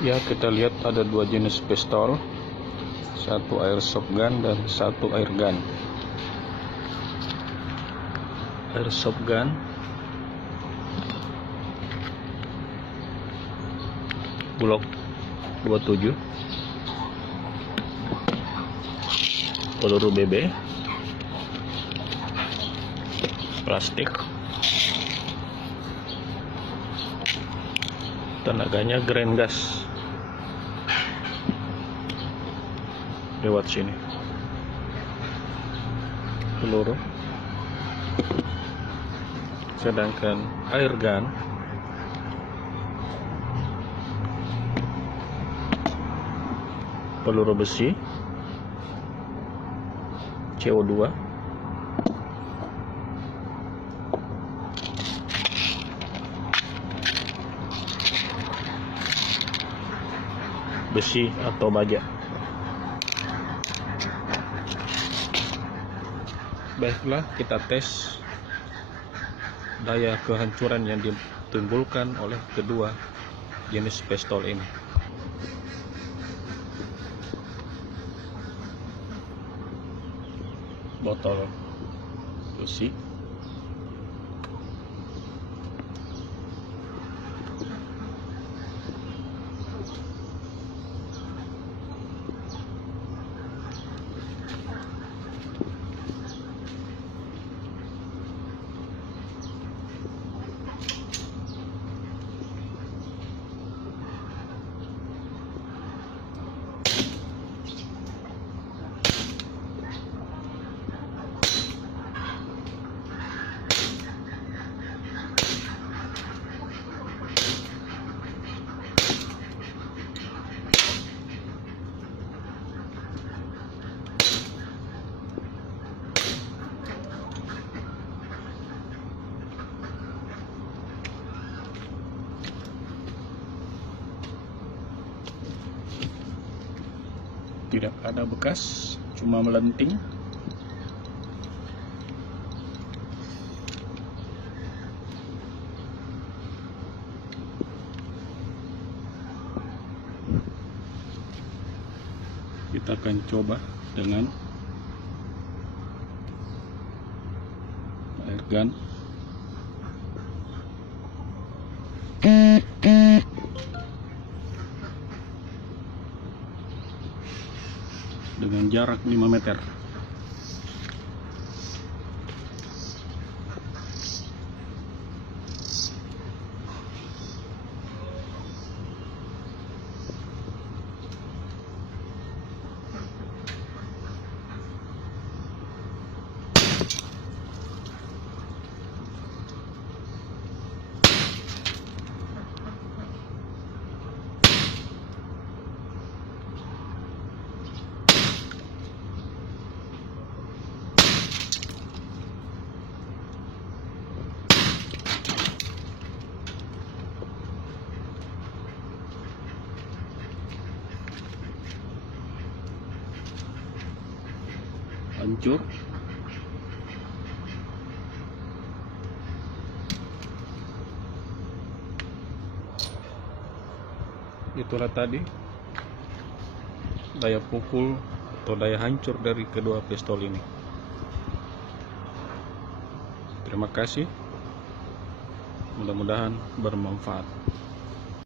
Ya, kita lihat ada dua jenis pistol, satu airsoft gun dan satu air gun. Airsoft gun Glock 27, peluru BB, plastik, tenaganya grain gas lewat sini. Peluru, sedangkan air gun peluru besi, CO2, besi atau baja. Baiklah, kita tes daya kehancuran yang ditimbulkan oleh kedua jenis pistol ini. Botol besi, tidak ada bekas, cuma melenting. Kita akan coba dengan air gun. Dengan jarak 5 meter. Hancur. Itulah tadi daya pukul atau daya hancur dari kedua pistol ini. Terima kasih, mudah-mudahan bermanfaat.